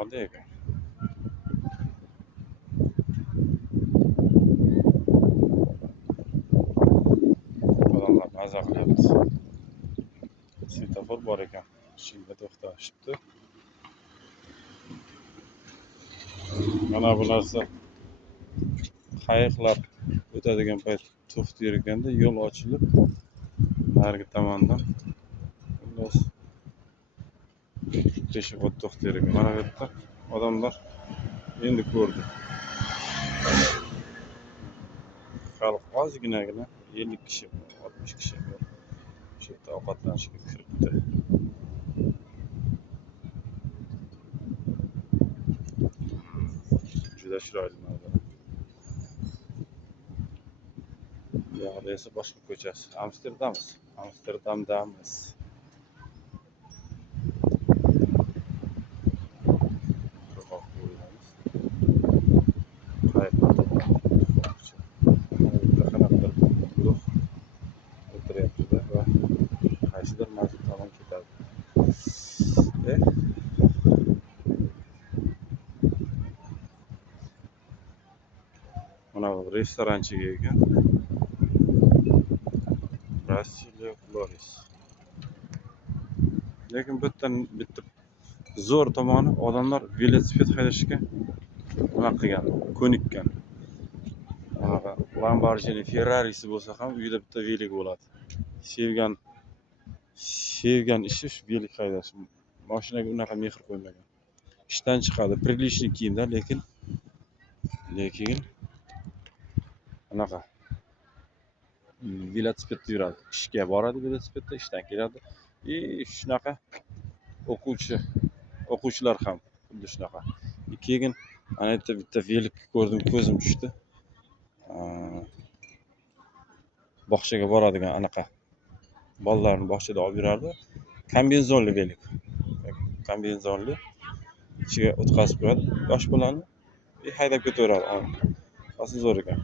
Oldi ekan. Odamlar maza qilyapti. Svetofor bor ekan. Shunga to'xtashibdi. Mana bu narsa qayiqlar o'tadigan payt to'xtar ekanda, yo'l ochilib, narigi tomondan xullas peshobod to'xtar ekan. Mana bu yerda odamlar endi ko'rdi. Xalq ozginagina 50 kishi, 60 kishi shu yerda ovqatlanishga kiribdi. Juda chiroyli manzara. Bu yoqda esa boshqa ko'chasi. Amsterdamdamiz. Qirg'oq bo'yidamiz. Qayiqlar to'xtamoqchi. Mana qanaqadir guruh o'tiryapti-da va qaysidir masjid tomon ketadi. Mana bu restoranchiga ekan. Brasilia Flores. Lekin bu yerdan bitta zo'r tomoni odamlar velosiped haydashga nima qilgan, ko'nikkan. Anaqa Lamborghini, Ferrarisi bo'lsa ham uyda bitta velik bo'ladi. Sevgan ishi shu velik haydash. Mashinaga unaqa mehr qo'ymagan. Ishdan chiqadi, приличный kiyimda, lekin anaqa velosipedda yuradi. Ishga boradi velosipedda, ishdan keladi. Shunaqa o'quvchilar ham xuddi shunaqa. Keyin ana yerda bitta velik ko'rdim, ko'zim tushdi. Bog'chaga boradigan anaqa bolalarni bog'chada olib yurardi. Kombinezonli velik. Kombinezonli. Ichiga o'tkazib qo'yadi yosh bolani. Haydab ketaveradi. Asl zo'r ekan.